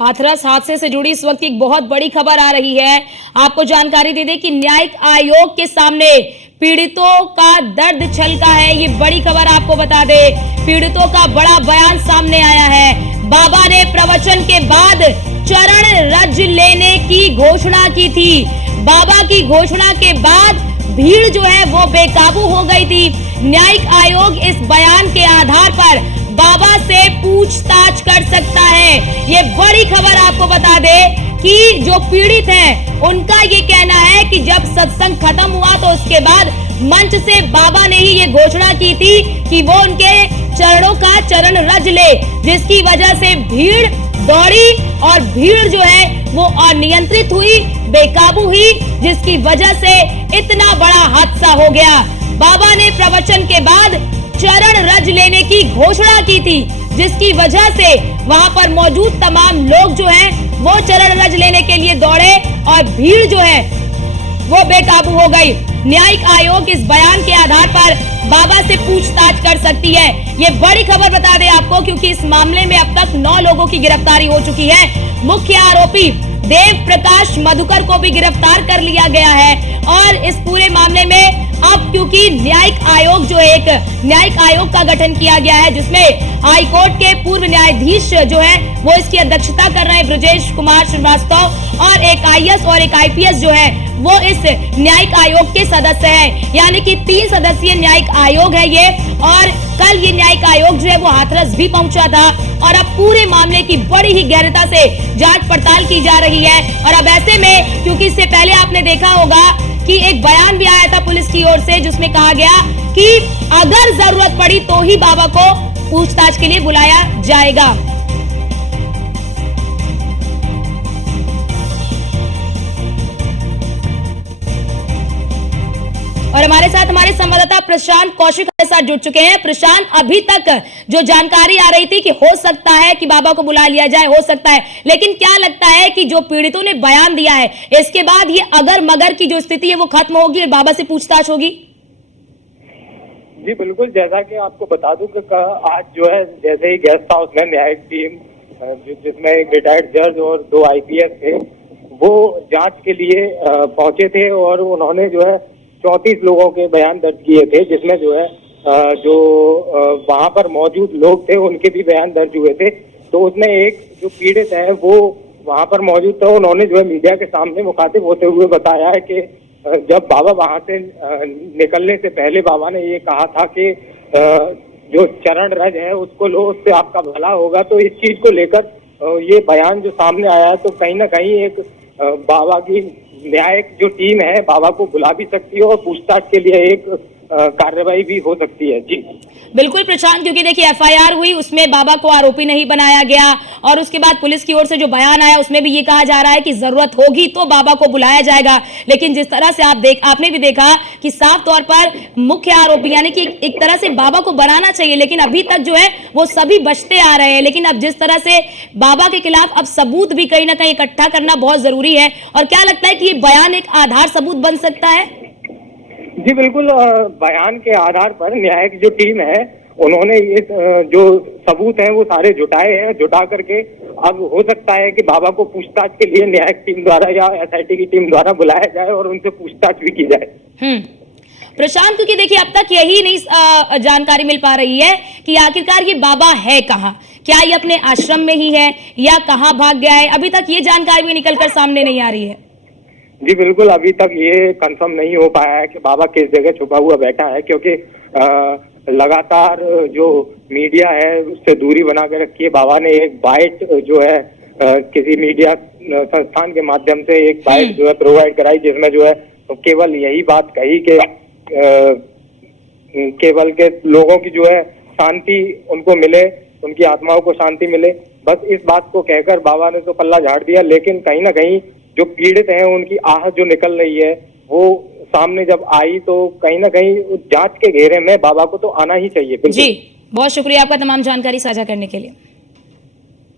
हाथरस हादसे से जुड़ी इस वक्त एक बहुत बड़ी खबर आ रही है। आपको जानकारी दे दें कि न्यायिक आयोग के सामने पीड़ितों का दर्द छलका है। ये बड़ी खबर आपको बता दे, पीड़ितों का बड़ा बयान सामने आया है। बाबा ने प्रवचन के बाद चरण रज लेने की घोषणा की थी। बाबा की घोषणा के बाद भीड़ जो है वो बेकाबू हो गई थी। न्यायिक आयोग इस बयान के आधार पर बाबा से पूछताछ कर सकता है। ये बड़ी खबर आपको बता दे कि जो पीड़ित हैं उनका ये कहना है कि जब सत्संग खत्म हुआ तो उसके बाद मंच से बाबा ने ही ये घोषणा की थी कि वो उनके चरणों का चरण रज ले, जिसकी वजह से भीड़ दौड़ी और भीड़ जो है वो अनियंत्रित हुई, बेकाबू हुई, जिसकी वजह से इतना बड़ा हादसा हो गया। बाबा ने प्रवचन के बाद चरण रज लेने की घोषणा की थी, जिसकी वजह से वहां पर मौजूद तमाम लोग जो हैं वो चरण रज लेने के लिए दौड़े और भीड़ जो है वो बेकाबू हो गई। न्यायिक आयोग इस बयान के आधार पर बाबा से पूछताछ कर सकती है। ये बड़ी खबर बता दें आपको, क्योंकि इस मामले में अब तक 9 लोगों की गिरफ्तारी हो चुकी है। मुख्य आरोपी देव प्रकाश मधुकर को भी गिरफ्तार कर लिया गया है। और इस पूरे मामले में अब क्योंकि न्यायिक आयोग जो एक न्यायिक आयोग का गठन किया गया है, जिसमें हाईकोर्ट के पूर्व न्यायाधीश जो है वो इसकी अध्यक्षता कर रहे हैं, ब्रजेश कुमार श्रीवास्तव, और एक आईएएस और एक आईपीएस जो है वो इस न्यायिक आयोग के सदस्य हैं। यानी कि 3 सदस्यीय न्यायिक आयोग है ये। और कल ये न्यायिक आयोग जो है वो हाथरस भी पहुंचा था और अब पूरे मामले की बड़ी ही गहनता से जांच पड़ताल की जा रही है। और अब ऐसे में, क्योंकि इससे पहले आपने देखा होगा कि एक बयान भी आया था पुलिस की ओर से, जिसमें कहा गया कि अगर जरूरत पड़ी तो ही बाबा को पूछताछ के लिए बुलाया जाएगा। और हमारे साथ हमारे संवाददाता प्रशांत कौशिक के साथ जुड़ चुके हैं। प्रशांत, अभी तक जो जानकारी आ रही थी कि हो सकता है कि बाबा को बुला लिया जाए, हो सकता है, लेकिन क्या लगता है कि जो पीड़ितों ने बयान दिया है इसके बाद ये अगर मगर की जो स्थिति है वो खत्म होगी और बाबा से पूछताछ होगी? जी बिल्कुल, जैसा कि आपको बता दूं कि आज जो है जैसे ही गेस्ट हाउस में न्यायिक टीम जिसमें एक रिटायर्ड जज और 2 आईपीएस थे वो जांच के लिए पहुंचे थे और उन्होंने जो है 34 लोगों के बयान दर्ज किए थे, जिसमें जो है जो वहां पर मौजूद लोग थे उनके भी बयान दर्ज हुए थे। तो उसमें एक जो पीड़ित है वो वहां पर मौजूद था, उन्होंने जो है मीडिया के सामने मुखातिब होते हुए बताया है कि जब बाबा वहां से निकलने से पहले बाबा ने ये कहा था कि जो चरण रज है उसको लो, उससे आपका भला होगा। तो इस चीज को लेकर ये बयान जो सामने आया है, तो कहीं ना कहीं एक बाबा की न्यायिक जो टीम है बाबा को बुला भी सकती है और पूछताछ के लिए एक कार्रवाई भी हो सकती है। जी बिल्कुल प्रशांत, क्योंकि देखिए एफआईआर हुई, उसमें बाबा को आरोपी नहीं बनाया गया और उसके बाद पुलिस की ओर से जो बयान आया उसमें भी ये कहा जा रहा है कि जरूरत होगी तो बाबा को बुलाया जाएगा। लेकिन जिस तरह से आपने भी देखा कि साफ तौर पर मुख्य आरोपी यानी कि एक तरह से बाबा को बनाना चाहिए, लेकिन अभी तक जो है वो सभी बचते आ रहे हैं। लेकिन अब जिस तरह से बाबा के खिलाफ अब सबूत भी कहीं ना कहीं इकट्ठा करना बहुत जरूरी है। और क्या लगता है कि ये बयान एक आधार सबूत बन सकता है? जी बिल्कुल, बयान के आधार पर न्यायिक जो टीम है उन्होंने ये जो सबूत हैं वो सारे जुटाए हैं। जुटा करके अब हो सकता है कि बाबा को पूछताछ के लिए न्यायिक टीम द्वारा या एसआईटी की टीम द्वारा बुलाया जाए और उनसे पूछताछ भी की जाए। प्रशांत, क्योंकि देखिए अब तक यही नहीं जानकारी मिल पा रही है कि आखिरकार ये बाबा है कहाँ, क्या ये अपने आश्रम में ही है या कहाँ भाग गया है, अभी तक ये जानकारी भी निकलकर सामने नहीं आ रही है। जी बिल्कुल, अभी तक ये कंफर्म नहीं हो पाया है कि बाबा किस जगह छुपा हुआ बैठा है, क्योंकि लगातार जो मीडिया है उससे दूरी बना के रखी है। बाबा ने एक बाइट जो है किसी मीडिया संस्थान के माध्यम से एक बाइट जो है प्रोवाइड कराई, जिसमें जो है तो केवल यही बात कही कि केवल के लोगों की जो है शांति उनको मिले, उनकी आत्माओं को शांति मिले, बस इस बात को कहकर बाबा ने तो पल्ला झाड़ दिया। लेकिन कहीं ना कहीं जो पीड़ित हैं उनकी आहट जो निकल रही है वो सामने जब आई तो कहीं ना कहीं जांच के घेरे में बाबा को तो आना ही चाहिए। जी बहुत शुक्रिया आपका तमाम जानकारी साझा करने के लिए।